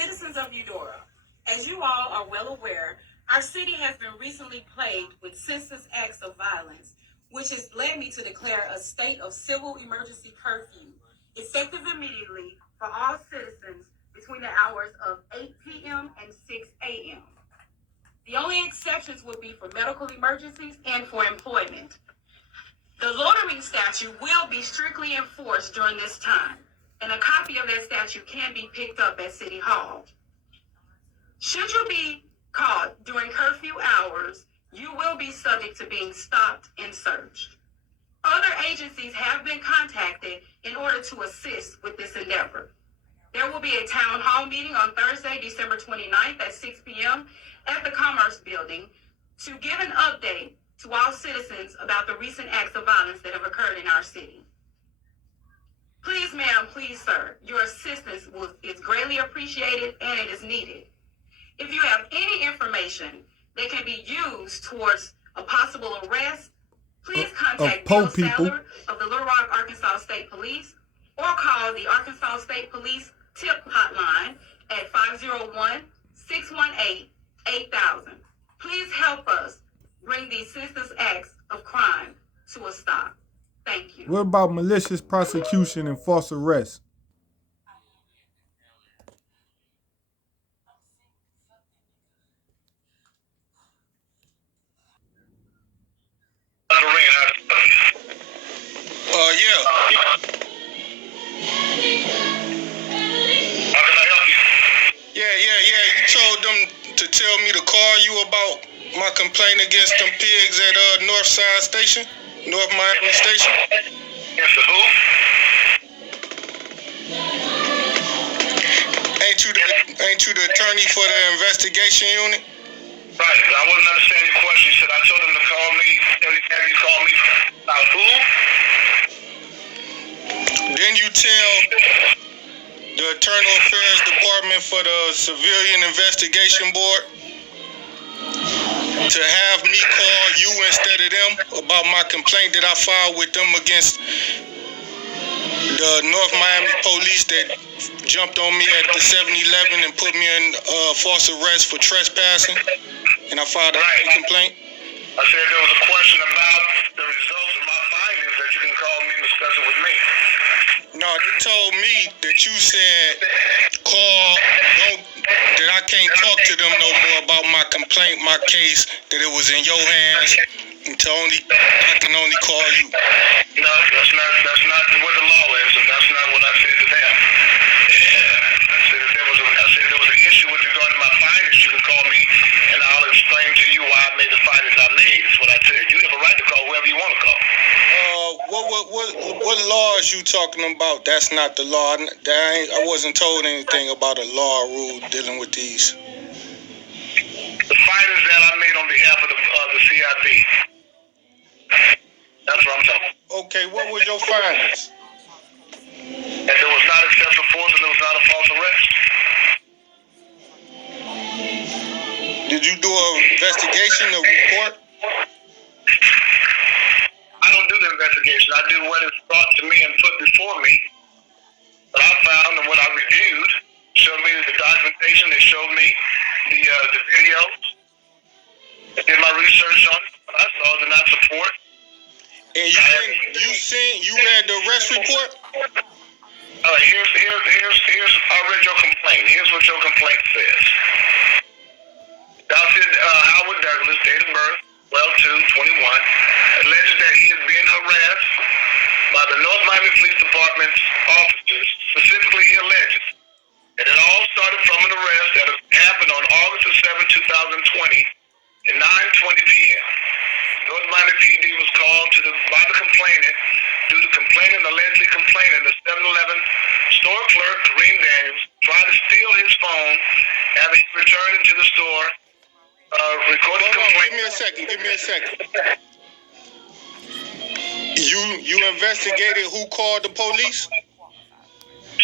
Citizens of Eudora, as you all are well aware, our city has been recently plagued with senseless acts of violence, which has led me to declare a state of civil emergency curfew, effective immediately for all citizens between the hours of 8 p.m. and 6 a.m. The only exceptions would be for medical emergencies and for employment. The loitering statute will be strictly enforced during this time, and a copy of that statute can be picked up at City Hall. Should you be caught during curfew hours, you will be subject to being stopped and searched. Other agencies have been contacted in order to assist with this endeavor. There will be a town hall meeting on Thursday, December 29th at 6 p.m. at the Commerce Building to give an update to all citizens about the recent acts of violence that have occurred in our city. Please, ma'am, please, sir, your assistance is greatly appreciated and it is needed. If you have any information that can be used towards a possible arrest, please contact Bill Saller of the Little Rock, Arkansas State Police or call the Arkansas State Police tip hotline at 501-618-8000. Please help us bring these senseless acts of crime to a stop. Thank you. What about malicious prosecution and false arrest? Yeah. How can I help you? Yeah. You told them to tell me to call you about my complaint against them pigs at Northside Station, North Miami Station. Yes, who? Ain't you the attorney for the investigation unit? Right. I wasn't understanding your question. You said I told them to call me. Have you called me about who? Then you tell the Internal Affairs Department for the Civilian Investigation Board to have me call you instead of them about my complaint that I filed with them against the North Miami police that jumped on me at the 7-Eleven and put me in false arrest for trespassing, and I filed a complaint. I said there was a question about the results of my findings that you can call me and discuss it with me. No, you told me that you said that I can't talk to them no more about my complaint, my case, that it was in your hands, and I can only call you. No, that's not what the law is, and that's not what I said to them. I said if there was an issue with regard to my findings, you can call me, and I'll explain to you why I made the findings I made. That's what I said. You have a right to call whoever you want to call. What law is you talking about? That's not the law. I wasn't told anything about a law or rule dealing with these. The findings that I made on behalf of the CID. That's what I'm talking about. Okay, what were your findings? And there was not excessive force and there was not a false arrest. Did you do an investigation, a report? I don't do the investigation. I do what is brought to me and put before me. But I found and what I reviewed showed me the documentation. They showed me the videos. I did my research on it. I saw it did not support. And you read the arrest report? Here's I read your complaint. Here's what your complaint says. Thou said Howard Douglas, date of birth, 12/2/21, alleges that he is being harassed by the North Miami Police Department's officers. Specifically, he alleges that it all started from an arrest that happened on August 7, 2020 at 9:20 p.m. North Miami PD was called by the complainant due to complainant allegedly complaining the 7-Eleven store clerk, Kareem Daniels, tried to steal his phone after he returned into the store. Recorded complaint. Give me a second. You investigated who called the police?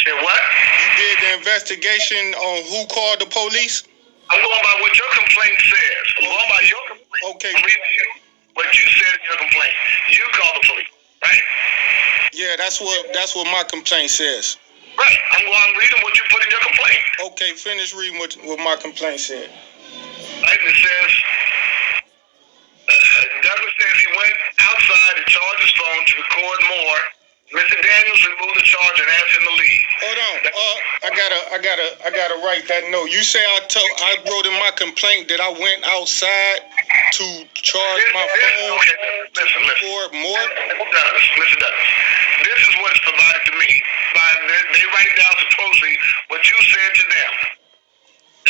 Said what? You did the investigation on who called the police? I'm going by what your complaint says. I'm going by your complaint. Okay. I'm reading you what you said in your complaint. You called the police, right? Yeah, that's what my complaint says. Right. I'm reading what you put in your complaint. Okay, finish reading what my complaint said. Right, and it says, Douglas says he went outside and charged his phone to record more. Mr. Daniels removed the charge and asked him to leave. Hold on. I gotta write that note. You say I wrote in my complaint that I went outside to charge my phone. Okay, listen. For more. Mr. Douglas, this is what is provided to me by they write down supposedly what you said to them.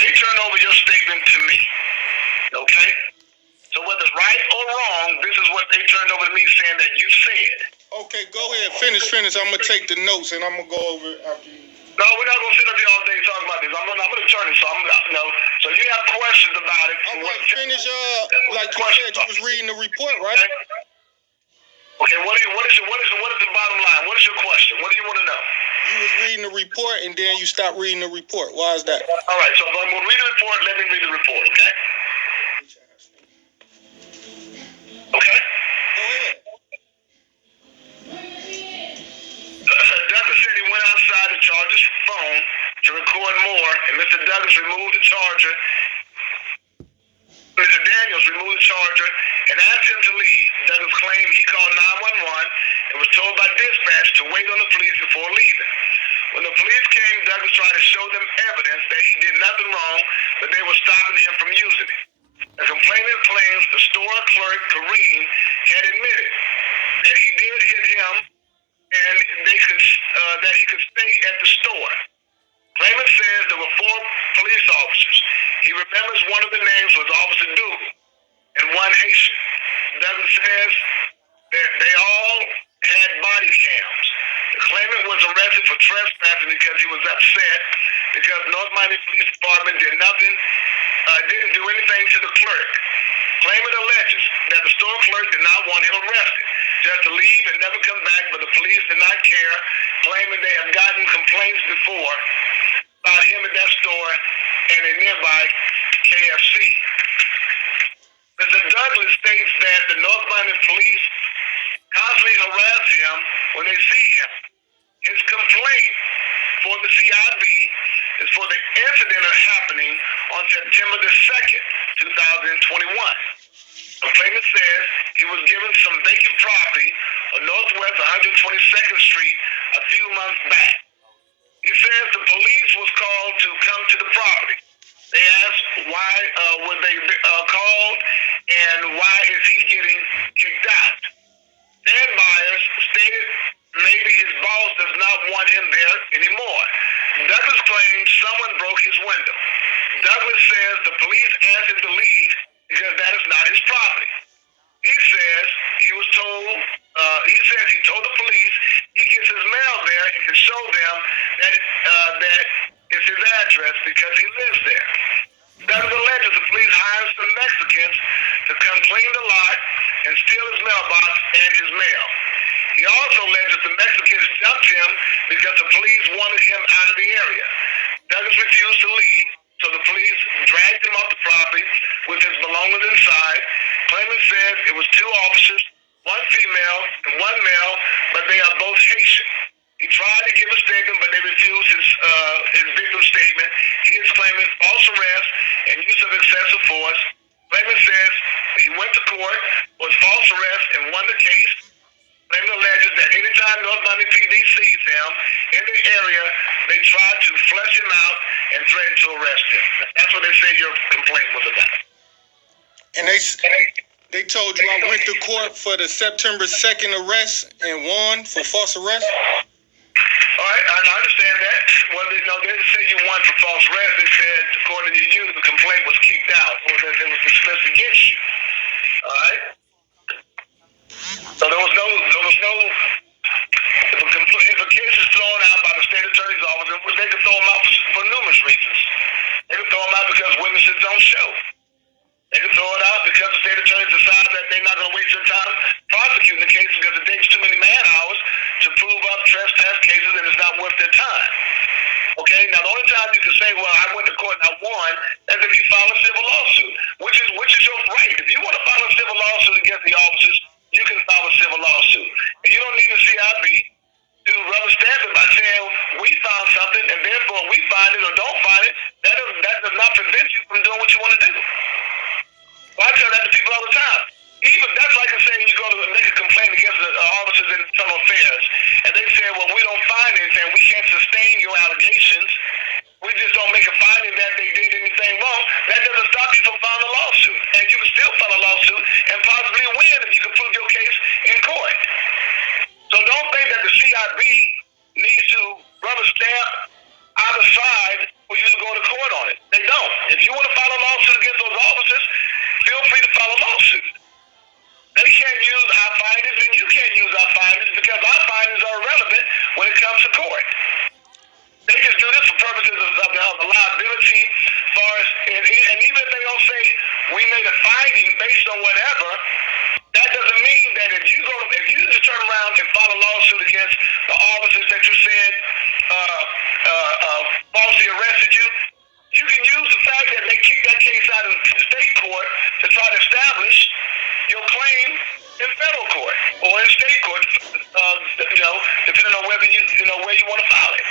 They turn over your statement to me. Okay? So whether it's right or wrong, this is what they turned over to me saying that you said. Okay, go ahead. Finish. I'm gonna take the notes and I'm gonna go over it after you. No, we're not gonna sit up here all day talking about this. I'm an attorney, so so you have questions about it. All right, finish. Like you said, you was reading the report, right? Okay. What is the bottom line? What is your question? What do you want to know? You was reading the report and then you stopped reading the report. Why is that? All right. So if I'm gonna read the report, let me read the report. Okay. Okay. Go ahead. Douglas said he went outside to charge his phone to record more, and Mr. Douglas removed the charger. Mr. Daniels removed the charger and asked him to leave. Douglas claimed he called 911 and was told by dispatch to wait on the police before leaving. When the police came, Douglas tried to show them evidence that he did nothing wrong, but they were stopping him from using it. The complainant claims the store clerk, Vereen, had admitted that he did hit him and that he could stay at the store. Claimant says there were 4 police officers. He remembers one of the names was Officer Dougal and one Haitian. Douglas says that they all had body cams. The claimant was arrested for trespassing because he was upset because North Miami Police Department didn't do anything to the clerk. Claimant alleges that the store clerk did not want him arrested, just to leave and never come back, but the police did not care, claiming they have gotten complaints before about him at that store and a nearby KFC. Mr. Douglas states that the North Miami Police constantly harass him when they see him. His complaint for the CIB is for the incident happening on September the 2nd, 2021. The claimant says he was given some vacant property on Northwest 122nd Street a few months back. He says the police was called to come to the property. They asked why were they called and why is he getting kicked out. Dan Myers stated maybe his boss does not want him there anymore. Douglas claims someone broke his window. Douglas says the police asked him to leave because that is not his property. He says he told the police he gets his mail there and can show them that is his address because he lives there. Douglas alleges the police hired some Mexicans to come clean the lot and steal his mailbox and his mail. He also alleges the Mexicans dumped him because the police wanted him out of the area. Douglas refused to leave, so the police dragged him off the property with his belongings inside. Claimant says it was 2 officers, 1 female and 1 male, but they are both Haitian. He tried to give a statement, but they refused his victim's statement. He is claiming false arrest and use of excessive force. Claimant says he went to court, was false arrest, and won the case. Claimant alleges that anytime North Miami PD sees him in the area, they try to flush him out and threaten to arrest him. That's what they say your complaint was about. And they told you I went to court for the September 2nd arrest and won for false arrest? All right, I understand that. Well, they didn't say you won for false arrest. They said, according to you, the complaint was kicked out or that it was dismissed against you. All right? So there was no if a case is thrown out by the state attorney's office, they could throw them out for numerous reasons. They could throw them out because witnesses don't show. They could throw it out because the state attorney decides that they're not going to waste their time prosecuting the case because it takes too many man-hours to prove up trespass cases and it's not worth their time. Okay, now the only time you can say, well, I went to court and I won, is if you file a civil lawsuit, which is your right. If you want to file a civil lawsuit against the officers, you can file a civil lawsuit. And you don't need a CIB to rubber stamp it by saying, we found liability, far as, and even if they don't say we made a finding based on whatever, that doesn't mean that if you just turn around and file a lawsuit against the officers that you said falsely arrested you, you can use the fact that they kicked that case out of state court to try to establish your claim in federal court or in state court, depending on whether where you want to file it.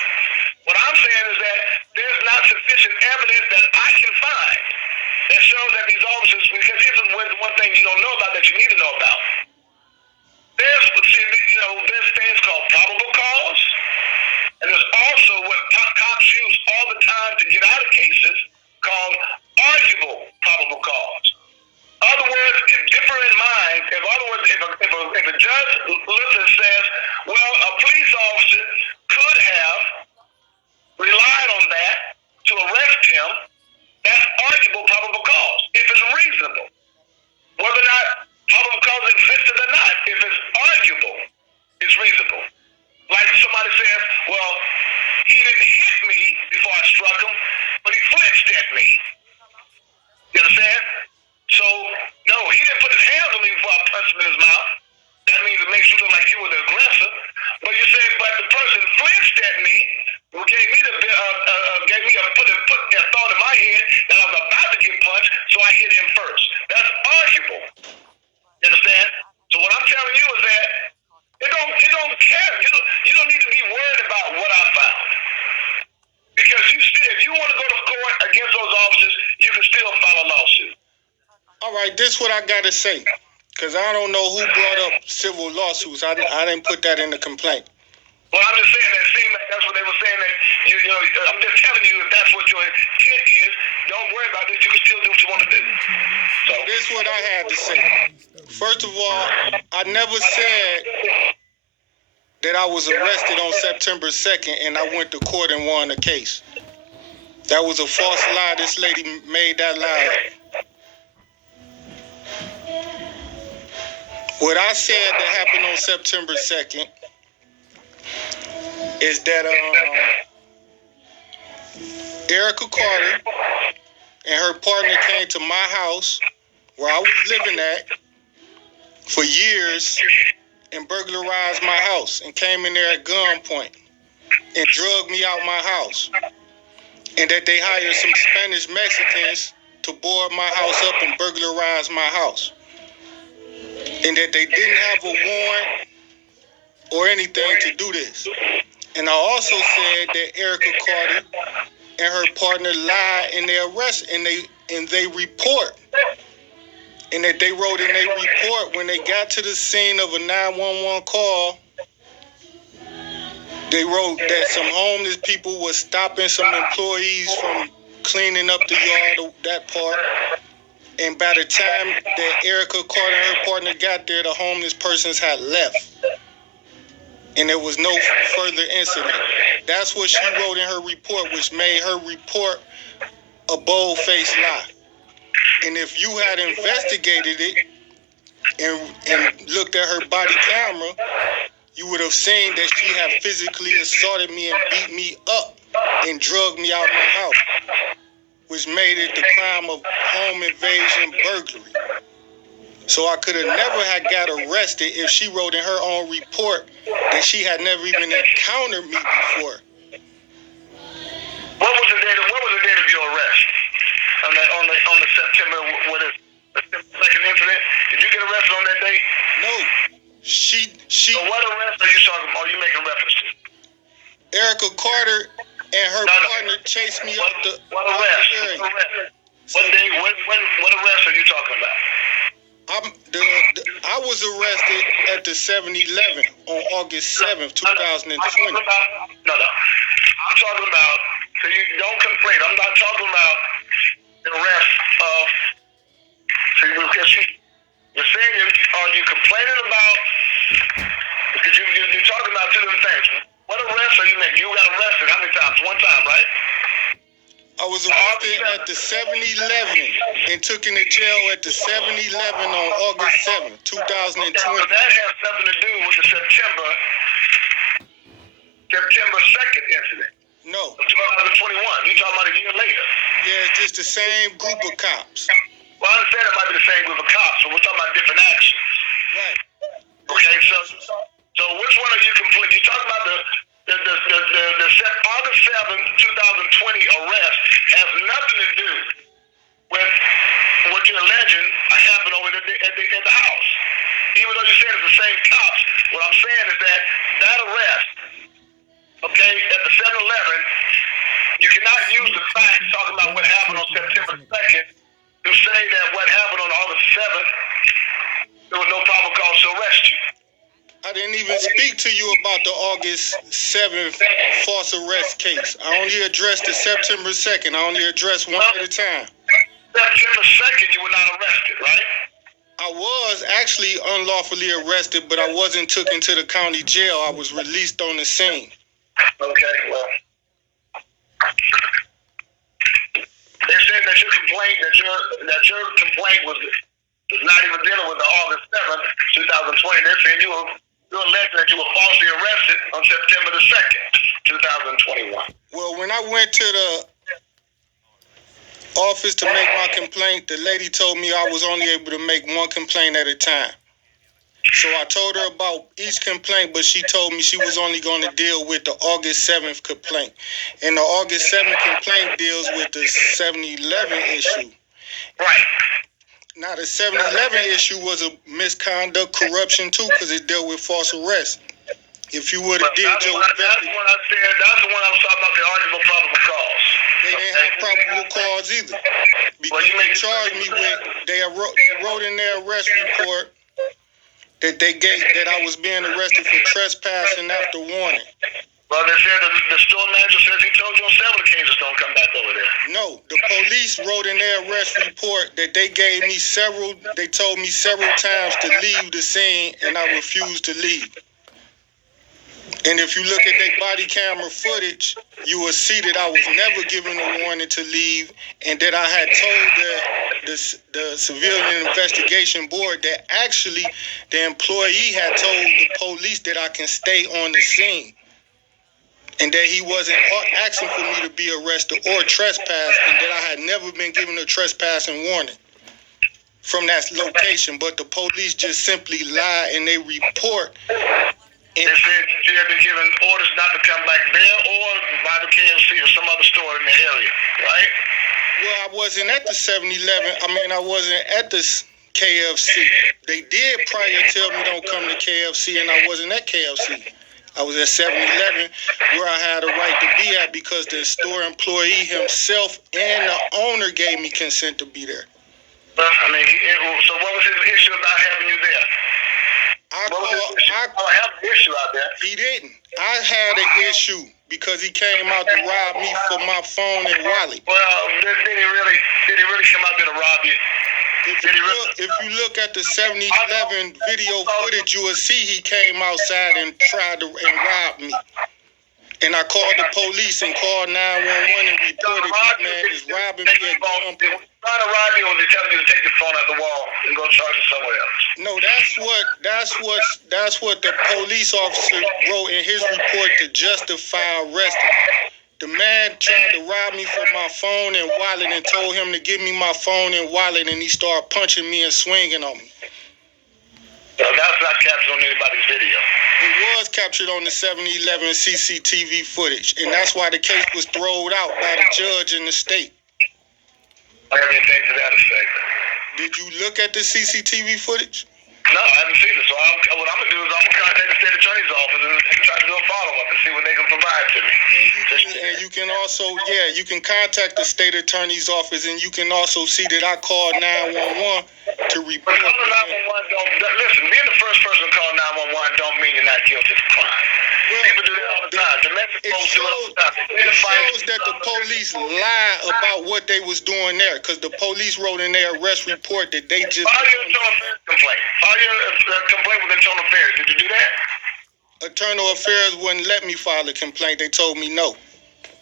What I'm saying is that there's not sufficient evidence that I can find that shows that these officers, because here's one thing you don't know about that you need to know about. There's things called probable cause, and there's also what cops use all the time to get out of cases called arguable probable cause. In other words, if different minds, if a judge looks and says, well, a police officer could have relied on that to arrest him, that's arguable probable cause, if it's reasonable. Whether or not probable cause existed or not, if it's arguable, it's reasonable. Like if somebody says, well, he didn't hit me before I struck him, but he flinched at me. You understand? So, no, he didn't put his hands on me before I punched him in his mouth. That means it makes you look like you were the aggressor. But you say, but the person flinched at me, gave me put a thought in my head that I was about to get punched, so I hit him first. That's arguable. You understand? So what I'm telling you is that it don't care. You don't need to be worried about what I found. Because if you want to go to court against those officers, you can still file a lawsuit. All right, this is what I got to say. Because I don't know who brought up civil lawsuits. I didn't put that in the complaint. Well, I'm just saying that it seemed like that's what they were saying. That I'm just telling you if that's what your intent is, don't worry about it. You can still do what you want to do. So this is what I had to say. First of all, I never said that I was arrested on September 2nd and I went to court and won the case. That was a false lie. This lady made that lie up. What I said that happened on September 2nd is that Erica Carter and her partner came to my house where I was living at for years and burglarized my house and came in there at gunpoint and drugged me out my house. And that they hired some Spanish Mexicans to board my house up and burglarize my house. And that they didn't have a warrant or anything to do this. And I also said that Erica Carter and her partner lied in their arrest and they report. And that they wrote in their report when they got to the scene of a 911 call, they wrote that some homeless people were stopping some employees from cleaning up the yard, that part. And by the time that Erica Carter and her partner got there, the homeless persons had left. And there was no further incident. That's what she wrote in her report, which made her report a bold-faced lie. And if you had investigated it and looked at her body camera, you would have seen that she had physically assaulted me and beat me up and drugged me out my house, which made it the crime of home invasion burglary. So I could have never had got arrested if she wrote in her own report that she had never even encountered me before. What was the date of your arrest? On the September, what is the second incident? Did you get arrested on that day? No. She So what arrest are you talking about? Are you making reference to? Erica Carter and her partner chased me up the area. What day? What arrest are you talking about? I was arrested at the 7-Eleven on August 7th, 2020. No. I'm talking about, so you don't conflate. I'm not talking about the arrest of, you're saying, are you complaining about, because you're talking about two different things. What arrest are you making? You got arrested how many times? One time, right? I was arrested at the 7-Eleven and took into jail at the 7-Eleven on August 7th, 2020. But that has nothing to do with the September 2nd incident. No. 2021. You talking about a year later? Yeah, it's just the same group of cops. Well, I understand it might be the same group of cops, but we're talking about different actions. Right. Okay, so which one are you complete? You talking about the August 7th, 2020 arrest has nothing to do with what you're alleging happened over at the house. Even though you said it's the same cops, what I'm saying is that arrest, okay, at the 7-Eleven, you cannot use the facts talking about what happened on September 2nd to say that what happened on August 7th, there was no probable cause to arrest you. I didn't even speak to you about the August 7th false arrest case. I only addressed the September 2nd. I only addressed one at a time. September 2nd, you were not arrested, right? I was actually unlawfully arrested, but I wasn't taken to the county jail. I was released on the scene. Okay, well, they're saying that your complaint was not even dealing with the August 7th, 2020. They're saying you're alleged that you were falsely arrested on September the 2nd, 2021. Well, when I went to the office to make my complaint, the lady told me I was only able to make one complaint at a time. So I told her about each complaint, but she told me she was only going to deal with the August 7th complaint. And the August 7th complaint deals with the 7-Eleven issue. Right. Now, the 7-Eleven issue was a misconduct, corruption, too, because it dealt with false arrest. If you would have did that's the one I said. That's the one I was talking about, the arguable probable cause. They didn't have probable cause either. Because they charged me with, they wrote in their arrest report that I was being arrested for trespassing after warning. Well, they said the store manager says he told you on several occasions don't come back over there. No, the police wrote in their arrest report that they told me several times to leave the scene, and I refused to leave. And if you look at their body camera footage, you will see that I was never given a warning to leave, and that I had told the Civilian Investigation Board that actually the employee had told the police that I can stay on the scene, and that he wasn't asking for me to be arrested or trespass, and that I had never been given a trespassing warning from that location. But the police just simply lie in their report. They said you had been given orders not to come back there or by the KFC or some other store in the area, right? Well, I wasn't at the 7-Eleven. I wasn't at the KFC. They did prior tell me don't come to KFC, and I wasn't at KFC. I was at 7-Eleven where I had a right to be at because the store employee himself and the owner gave me consent to be there. Well, so what was his issue about having you there? I have an issue out there. He didn't. I had an issue because he came out to rob me for my phone and wallet. Well, did he really come out there to rob you? If you look at the 7-Eleven video footage, you will see he came outside and tried to rob me. And I called the police and called 911 and reported this man is robbing me at gunpoint. Trying to rob you, or they telling you to take your phone out the wall and go charge it somewhere else? No, that's what the police officer wrote in his report to justify arresting. The man tried to rob me for my phone and wallet and told him to give me my phone and wallet, and he started punching me and swinging on me. Well, that's not captured on anybody's video. It was captured on the 7-Eleven CCTV footage, and that's why the case was thrown out by the judge in the state. I have anything to that effect. Did you look at the CCTV footage? No, I haven't seen it. So what I'm going to do is I'm going to contact the state attorney's office and try to do a follow-up and see what they can provide to me. And you can also, you can contact the state attorney's office, and you can also see that I called 911 to report. But listen, being the first person to call 911 don't mean you're not guilty of crime. People do that all the time. Domestic folks do it all the time. It shows that the police lie about what they was doing there, because the police wrote in their arrest report that they just... File your internal affairs complaint. File your complaint with internal affairs. Did you do that? Internal Affairs wouldn't let me file a complaint. They told me no.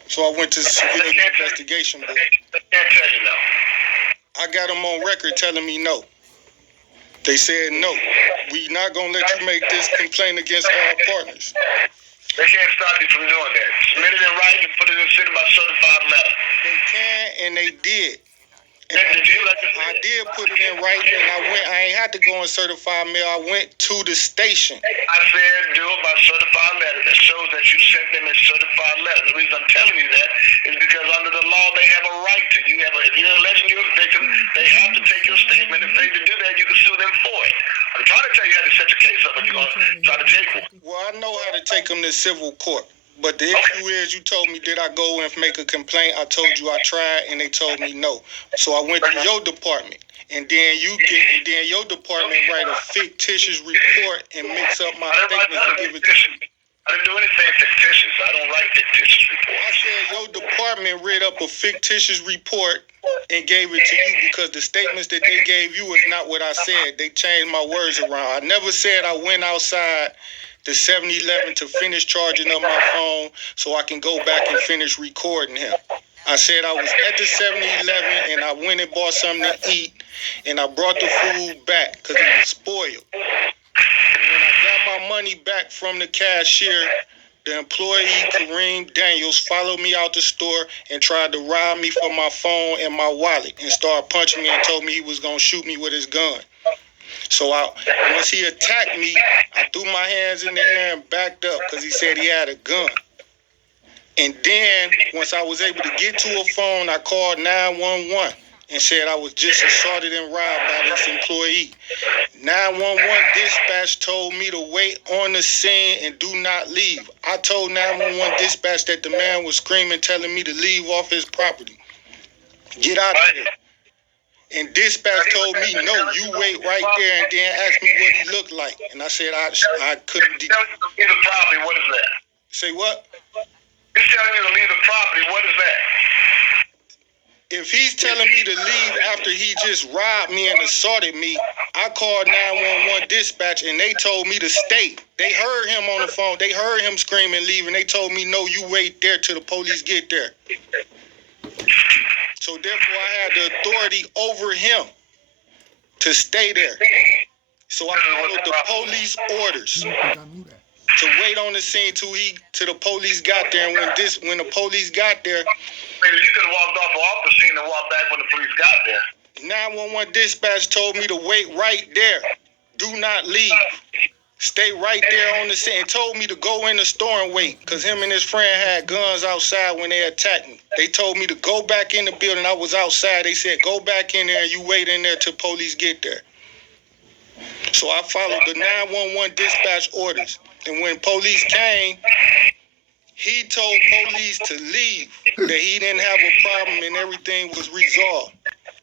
So I went to the Civilian Investigation Board. They can't tell you no. I got them on record telling me no. They said no. We not going to let you make this complaint against our partners. They can't stop you from doing that. Submit it in writing and put it in send by certified letter. They can, and they did. And I did put it in writing, and I ain't had to go in certified mail. I went to the station. I said do it by certified letter. That shows that you sent them a certified letter. The reason I'm telling you that is because under the law they have a right to. If you're alleging you're a victim, they have to take your statement. If they do that, you can sue them for it. I'm trying to tell you how to set your case up, but you're gonna try to take one. Well, I know how to take them to civil court. But the issue is, you told me, did I go and make a complaint? I told you I tried, and they told me no. So I went to your department, and then your department write a fictitious report and mix up my statements and give it to you. I didn't do anything fictitious. I don't write fictitious reports. I said your department read up a fictitious report and gave it to you because the statements that they gave you is not what I said. They changed my words around. I never said I went outside the 7-Eleven to finish charging up my phone so I can go back and finish recording him. I said I was at the 7-Eleven and I went and bought something to eat and I brought the food back because it was spoiled. And when I got my money back from the cashier, the employee, Kareem Daniels, followed me out the store and tried to rob me for my phone and my wallet and started punching me and told me he was going to shoot me with his gun. So once he attacked me, I threw my hands in the air and backed up because he said he had a gun. And then once I was able to get to a phone, I called 911 and said I was just assaulted and robbed by this employee. 911 dispatch told me to wait on the scene and do not leave. I told 911 dispatch that the man was screaming, telling me to leave off his property. Get out of here. And dispatch told me, no, you wait right there and then ask me what he looked like. And I said I couldn't. He's telling you to leave the property. What is that? Say what? He's telling you to leave the property. What is that? If he's telling me to leave after he just robbed me and assaulted me, I called 911 dispatch and they told me to stay. They heard him on the phone. They heard him screaming, leave, and they told me, no, you wait there till the police get there. So therefore, I had the authority over him to stay there. So I followed the police orders to wait on the scene till the police got there. And when the police got there, You could have walked off the scene and walked back when the police got there. 911 dispatch told me to wait right there. Do not leave. Stay right there on the scene. And told me to go in the store and wait because him and his friend had guns outside when they attacked me. They told me to go back in the building. I was outside. They said, go back in there and you wait in there till police get there. So I followed the 911 dispatch orders. And when police came, he told police to leave, that he didn't have a problem and everything was resolved.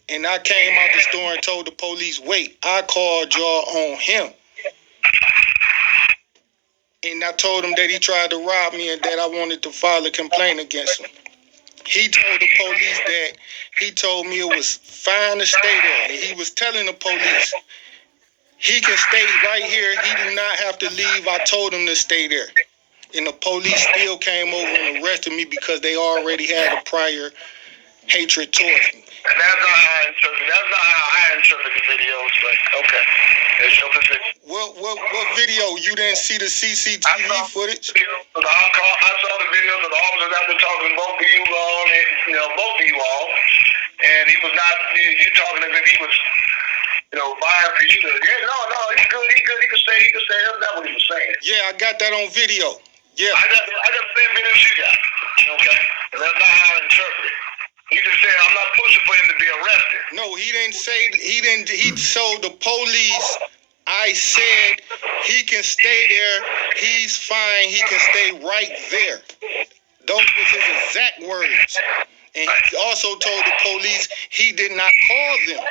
And I came out the store and told the police, wait, I called y'all on him. And I told him that he tried to rob me and that I wanted to file a complaint against him. He told the police that he told me it was fine to stay there. And he was telling the police, he can stay right here. He do not have to leave. I told him to stay there. And the police still came over and arrested me because they already had a prior hatred towards me. And that's not how I interpret the videos, but okay. It's your position. What video? You didn't see the CCTV footage? I saw the videos of the officers out there talking to both of you all, and both of you all. And he was not you talking as if he was vying for you to no, he's good, he can stay, That's not what he was saying. Yeah, I got that on video. Yeah. I got the same videos you got. Okay? And that's not how I interpret it. He just said, I'm not pushing for him to be arrested. No, he didn't say, he told the police, I said he can stay there, he's fine, he can stay right there. Those was his exact words. And he also told the police he did not call them.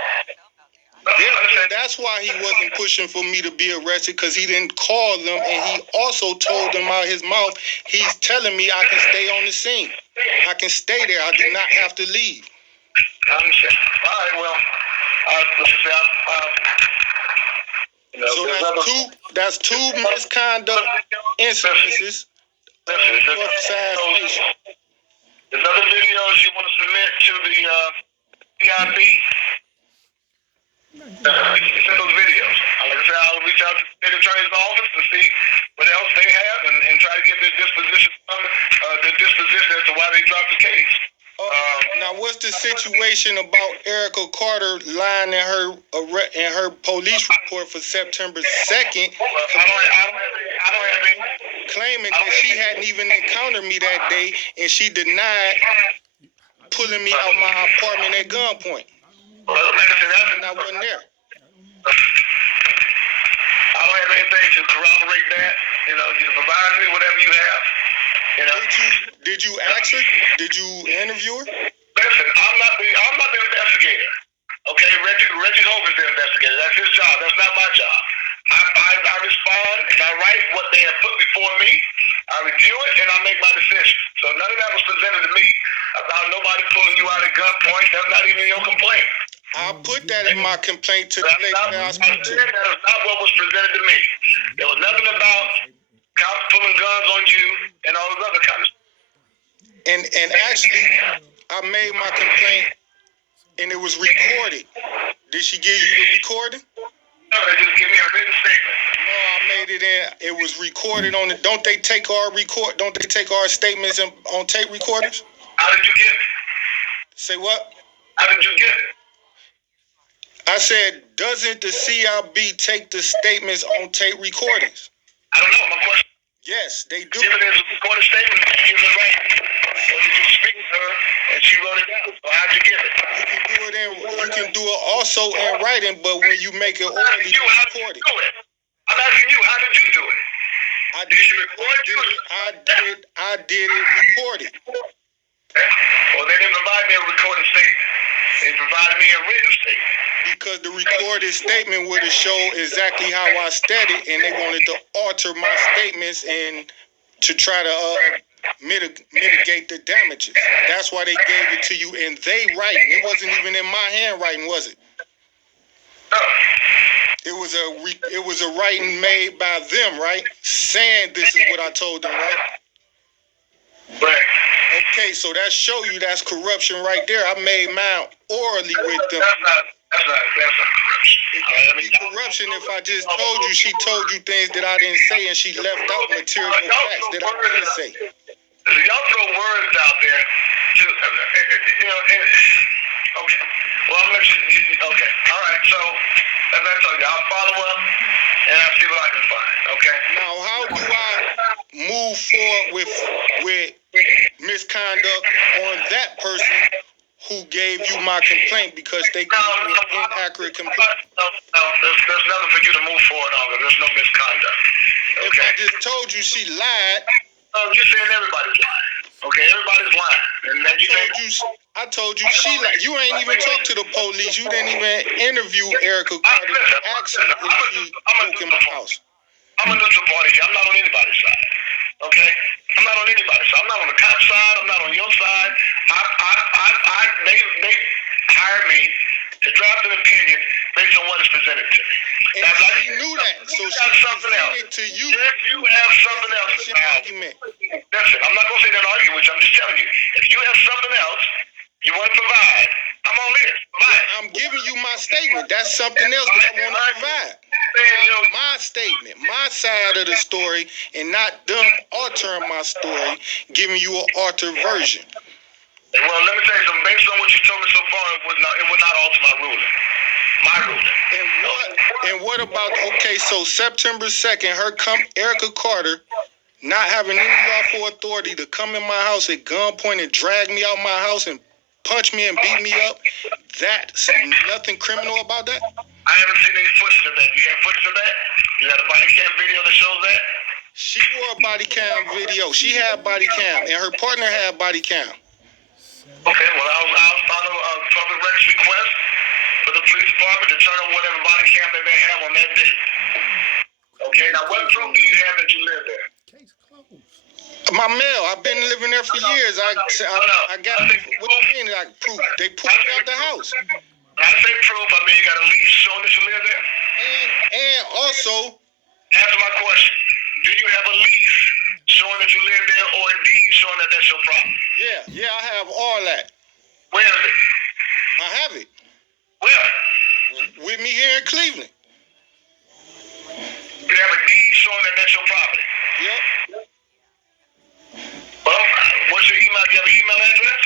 Therefore, that's why he wasn't pushing for me to be arrested, because he didn't call them, and he also told them out his mouth, he's telling me I can stay on the scene. I can stay there. I do not have to leave. I understand. All right, well, so that's two misconduct incidences of assassination. There's other videos you want to submit to the PIP? Send those videos. Like I said, I'll reach out to the state attorney's office to see what else they have and try to get the disposition as to why they dropped the case. Now, what's the situation about Erica Carter lying in her police report for September 2nd, I don't have any. claiming that she hadn't even encountered me that day and she denied pulling me out my apartment at gunpoint? Like I said, And I wasn't there. I don't have anything to corroborate that. You know, you can provide me whatever you have. You know. Did you ask her? Did you interview her? Listen, I'm not the investigator. Okay, Reggie Hope is the investigator. That's his job. That's not my job. I respond and I write what they have put before me. I review it and I make my decision. So none of that was presented to me about nobody pulling you out at gunpoint. That's not even your complaint. I put that in my complaint to the lady that I spoke to. That is not what was presented to me. There was nothing about cops pulling guns on you and all those other kinds of stuff. And actually, I made my complaint and it was recorded. Did she give you the recording? No, they just give me a written statement. No, I made it in. It was recorded on it. Don't they take our statements on tape recorders? How did you get it? Say what? How did you get it? I said, doesn't the CIB take the statements on tape recordings? I don't know. My question. Yes, they do. If it is a recorded statement, did you give it right? Or did you speak to her and she wrote it down? Or how'd you get it? You can do it also in writing, but when you make it orally, you record it. I'm asking you, how did you do it? Did you record it? I did it recorded. Well, they didn't provide me a recorded statement. They provided me a written statement. Because the recorded statement would have showed exactly how I stated, and they wanted to alter my statements and to try to mitigate the damages. That's why they gave it to you in they writing. It wasn't even in my handwriting, was it? No. It was a writing made by them, right? Saying this is what I told them, right? Right. Okay, so that show you that's corruption right there. I made mine orally with them. That's not corruption. It would be corruption if I just told you she told you things that I didn't say and she left out material facts that I didn't say. Y'all throw words out there to, okay. Well, I'm gonna let you, okay. All right, so, as I told you, I'll follow up and I'll see what I can find, okay? Now, how do I move forward with misconduct on that person who gave you my complaint because they gave you an inaccurate complaint? No, there's nothing for you to move forward on. There's no misconduct. If I just told you she lied, you're saying everybody's lying. Okay, everybody's lying. And then I told you she lied. You ain't even talked to the police. You didn't even interview Erica Carter. Ask her if she broke in my house. I'm a neutral party here. I'm not on anybody's side. Okay? I'm not on anybody's side. I'm not on the cop side. I'm not on your side. They hired me to draft an opinion based on what is presented to me. And now, she knew that, so she something else. presented to you. If you have something else, Argument. listen, I'm not going to say that argue with you. I'm just telling you. If you have something else you want to provide, I'm on this. Provide. I'm giving you my statement. That's something else that I want to provide. My statement, my side of the story, and not them altering my story, giving you an altered version. Well, let me tell you something. Based on what you told me so far, it would not alter my ruling. My ruling. And what about, okay, so September 2nd, Erica Carter not having any lawful authority to come in my house at gunpoint and drag me out my house and punch me and beat me up, that's nothing criminal about that? I haven't seen any footage of that. You have footage of that? You got a body cam video that shows that? She wore a body cam video. She had body cam, and her partner had body cam. Okay, well, I'll follow a public records request for the police department to turn on whatever body cam that they have on that day. Okay, now what proof do you have that you live there? Case closed. My mail. I've been living there for years. I got, what do you mean I proof? They pulled me out the house. When I say proof, I mean you got a lease showing that you live there? And also, answer my question. Do you have a lease showing that you live there or a deed showing that that's your property? yeah, I have all that. Where is it? I have it. Where? With me here in Cleveland. You have a deed showing that that's your property. Yep. Well, what's your email? Do you have an email address?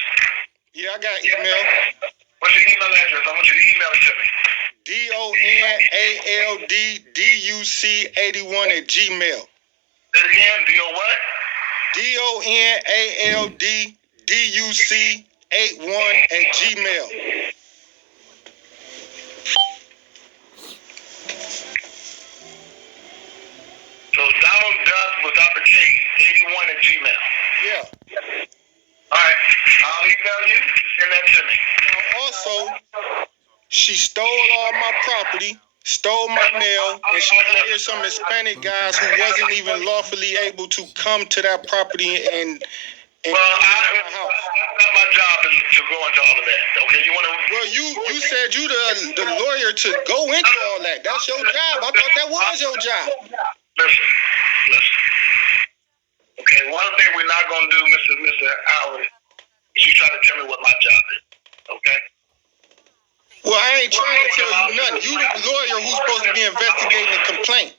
Yeah, I got email. What's your email address? I want you to email it to me. DONALDDUC81 @gmail. Say it again. D-O what? DONALDDUC81 @gmail. So Donald Duck without the K, 81 @gmail. Yeah. All right. I'll email you. Send that to me. Now also, she stole all my property, stole my mail, and she hired some Hispanic guys who wasn't even lawfully able to come to that property and Well, my house. not my job to go into all of that. Okay, you want to? Well, you said you the lawyer to go into all that. That's your job. I thought that was your job. Listen. Okay, one thing we're not gonna do, Mr. Howard, is you try to tell me what my job is. Okay? Well, I ain't trying to tell you nothing. You the lawyer who's supposed to be investigating the complaint.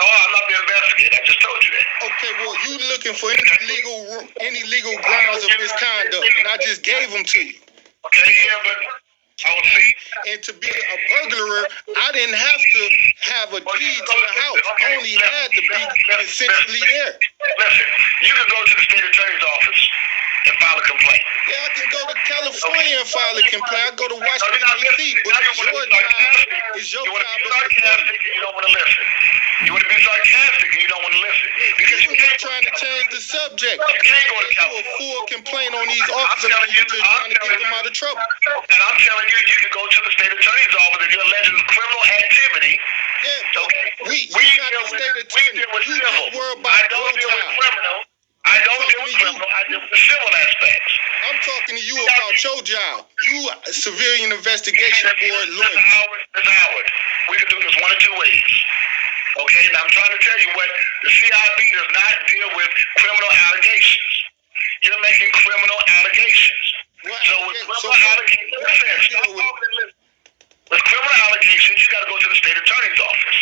No, I'm not the investigator. I just told you that. Okay, well, you looking for any legal grounds of misconduct, and I just gave them to you. Okay, yeah, but I will see. And to be a burglar, I didn't have to have a deed to the house. I only had to be essentially there. Listen, you can go to the state attorney's office and file a complaint. Yeah, I can go to California and file a complaint. I go to Washington, D.C., but it's your job. It's your You want to job be as the lawyer. sarcastic and you don't want to listen. You want to be sarcastic and you don't want to listen. Because you You're can't trying to change the subject. You can't go to You a California. full complaint on these officers and you just trying to get them out of trouble. And I'm telling you, you can go to the state attorney's office and you're alleging criminal activity. Yeah, Okay? we got the state attorney. deal with You civil. just worry I about don't your deal with job. criminal. I don't deal with criminal. I deal with the civil aspects. I'm talking to you about your job. You a civilian investigation board lawyer. Mr. Howard, we can do this one of two ways. Okay? And I'm trying to tell you what the CIB does not deal with criminal allegations. You're making criminal allegations. What So with criminal allegations, listen, stop talking and listen. With criminal allegations, you got to go to the state attorney's office.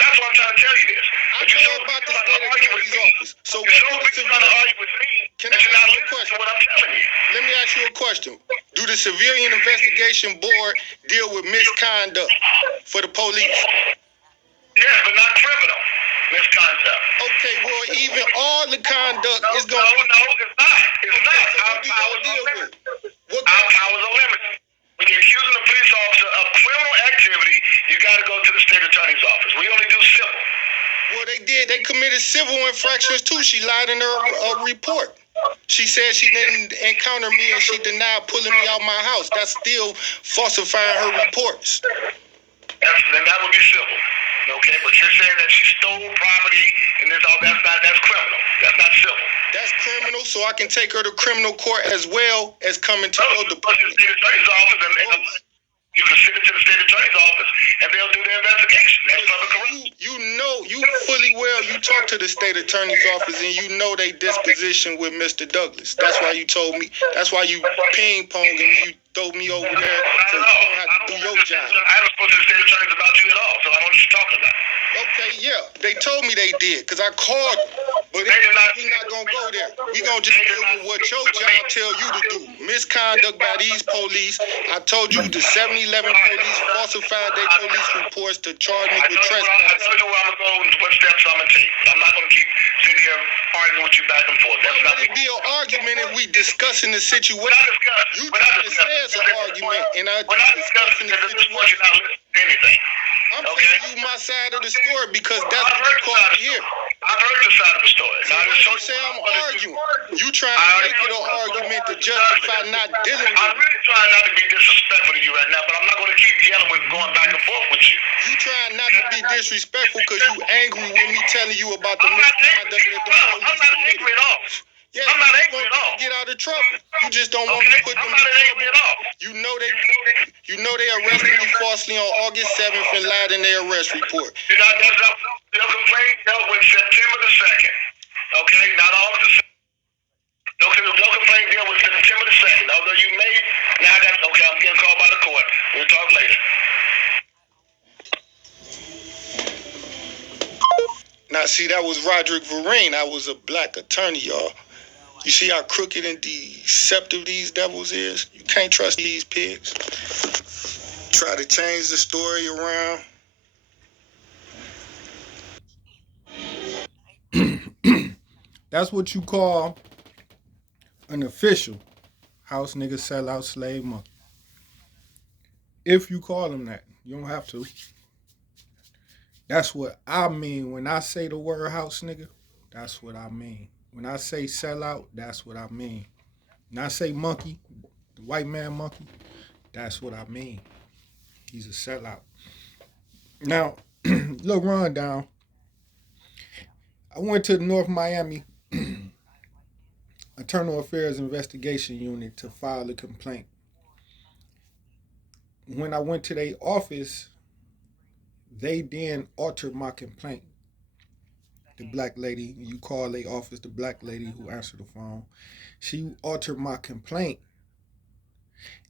That's what I'm trying to tell you this. I But you know shouldn't about be the trying to state argue with attorney's me. office. So You what shouldn't do be the trying to civilian... argue with me Can that I you're not ask you a listening to question? what I'm telling you. Let me ask you a question. Do the Civilian Investigation Board deal with misconduct for the police? Yes, but not criminal misconduct. Okay, well, even all the conduct is going No, to... it's not. It's not. So Our what do y'all powers are deal with? limited. What Our kind powers are limited. When you're accusing a police officer of criminal activity, you got to go to the state attorney's office. We only do civil. Well, they did. They committed civil infractions, too. She lied in her report. She said she didn't encounter me and she denied pulling me out my house. That's still falsifying her reports. Then that would be civil. Okay, but you're saying that she stole property and that's criminal. That's not civil. That's criminal, so I can take her to criminal court as well as coming to your Go to the department. state attorney's office and you can send it to the state attorney's office and they'll do their investigation. That's public corruption. You fully well, you talk to the state attorney's office and you know they disposition with Mr. Douglas. That's why you told me, that's why you ping-ponged and you throw me over there so you don't have to do your job. I haven't spoken to the state attorneys about you at all, so I don't know what you're talking about. Okay, yeah, they told me they did, because I called them. But we're not going to go there. We're going to just deal with what your job tell you to do. Misconduct by these police. I told you the 7-Eleven police falsified their police reports to charge me with I trespassing. told you where I'm going to go and what steps I'm going to take. I'm not going to keep sitting here arguing with you back and forth. That's Why not would it be an argument if we discussing the situation? We're not discussing. You trying to say it's an argument, and I We're not discussing discussing the because at this point situation. you're not listening to anything. I'm Okay. telling you my side of the story because that's I've what you heard the called side to of the hear. story. I've heard the side of the story. So Now, why just you show say I'm what it is. arguing? You trying to make it an argument to justify not dealing with I'm it. really trying not to be disrespectful to you right now, but I'm not going to keep yelling with going back and forth with you. You trying not to be disrespectful because you angry with me telling you about the I'm not misconduct angry. that the I'm police not angry committed. at all. Yeah, I'm not you angry want at them all. to get out of trouble. You just don't want Okay? to put them I'm in not angry trouble. at all. You know they arrested me falsely on August 7th and lied in their arrest report. Your complaint dealt with September the 2nd. Okay? Not August the 2nd. No complaint dealt with September the 2nd. Although you may, now I got, okay, I'm getting called by the court. We'll talk later. Now, see, that was Roderick Vereen. I was a black attorney, y'all. You see how crooked and deceptive these devils is? You can't trust these pigs. Try to change the story around. That's what you call an official house nigga sellout slave monkey. If you call them that, you don't have to. That's what I mean when I say the word house nigga. That's what I mean. When I say sellout, that's what I mean. When I say monkey, the white man monkey, that's what I mean. He's a sellout. Now, little rundown. I went to the North Miami Internal Affairs Investigation Unit to file a complaint. When I went to their office, they then altered my complaint. The black lady, you call their office, the black lady who answered the phone, she altered my complaint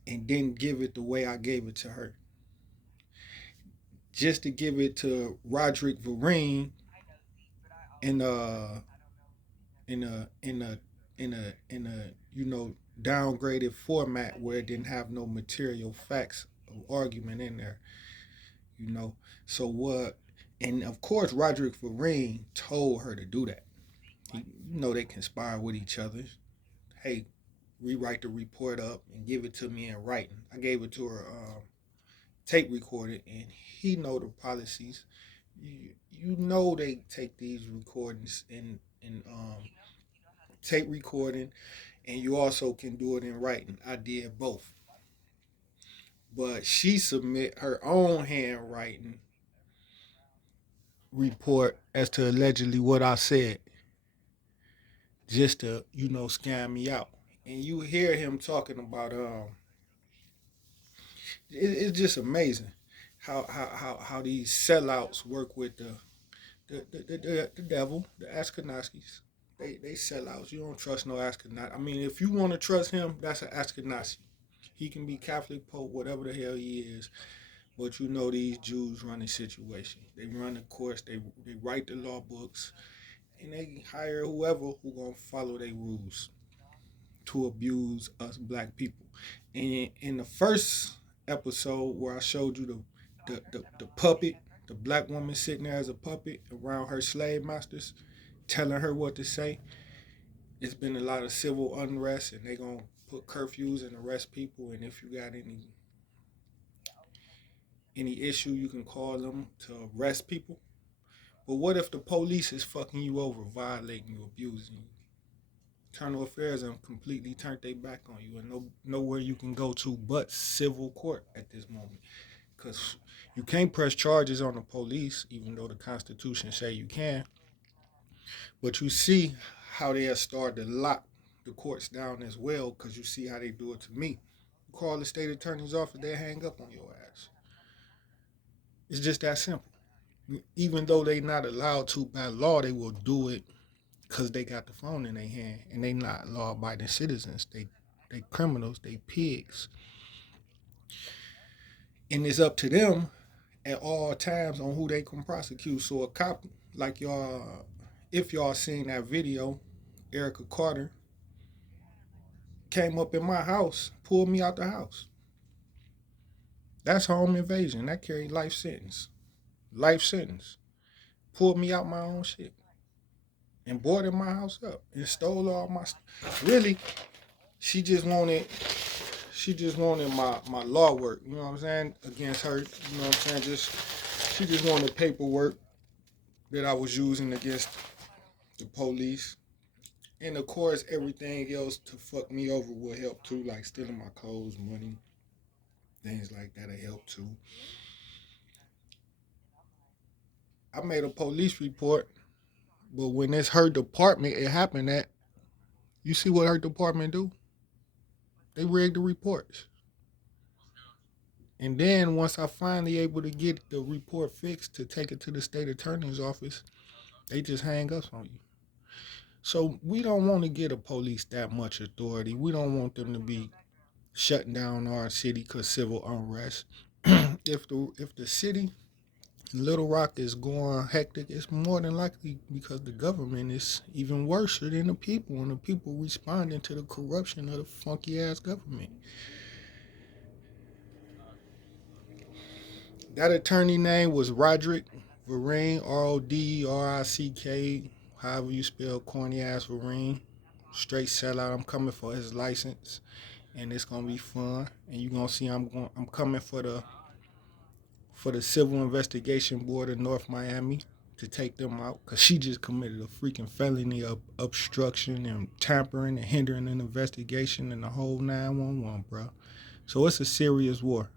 and didn't give it the way I gave it to her. Just to give it to Roderick Vereen in a downgraded format where it didn't have no material facts or argument in there. So what? And of course, Roderick Vereen told her to do that. They conspire with each other. Hey, rewrite the report up and give it to me in writing. I gave it to her tape recorded, and he know the policies. They take these recordings in tape recording, and you also can do it in writing. I did both, but she submit her own handwriting report as to allegedly what I said, just to scam me out. And you hear him talking about it's just amazing how these sellouts work with the devil, the Ashkenazis. They sellouts. You don't trust no Ashkenazi. I mean, if you want to trust him, that's an Ashkenazi. He can be Catholic, Pope, whatever the hell he is. But these Jews run the situation. They run the courts. They write the law books, and they hire whoever who gonna follow their rules to abuse us black people. And in the first episode where I showed you the puppet, the black woman sitting there as a puppet around her slave masters, telling her what to say, it's been a lot of civil unrest, and they gonna put curfews and arrest people. And if you got any issue, you can call them to arrest people. But what if the police is fucking you over, violating you, abusing you? Internal Affairs have completely turned their back on you, and nowhere you can go to but civil court at this moment. Because you can't press charges on the police, even though the Constitution say you can. But you see how they have started to lock the courts down as well, because you see how they do it to me. You call the state attorney's office, they hang up on your ass. It's just that simple. Even though they not allowed to by law, they will do it because they got the phone in their hand, and they not law-abiding citizens. They criminals. They pigs. And it's up to them at all times on who they can prosecute. So a cop like y'all, if y'all seen that video, Erica Carter came up in my house, pulled me out the house. That's home invasion. That carried life sentence. Life sentence. Pulled me out my own shit and boarded my house up and stole all my really. She just wanted my law work, you know what I'm saying, against her, you know what I'm saying? She just wanted paperwork that I was using against the police. And of course, everything else to fuck me over would help too, like stealing my clothes, money, things like that will help too. I made a police report, but when it's her department it happened at, you see what her department do? They rigged the reports. And then once I finally able to get the report fixed to take it to the state attorney's office, they just hang us on you. So we don't want to get a police that much authority. We don't want them to be shutting down our city because civil unrest. If the city Little Rock is going hectic. It's more than likely because the government is even worse than the people, and the people responding to the corruption of the funky ass government. That attorney name was Roderick Vereen, Roderick, however you spell corny ass Vereen. Straight sellout. I'm coming for his license, and it's gonna be fun. And you gonna see I'm coming for the Civil Investigation Board of North Miami to take them out because she just committed a freaking felony of obstruction and tampering and hindering an investigation and the whole 911, bro. So it's a serious war.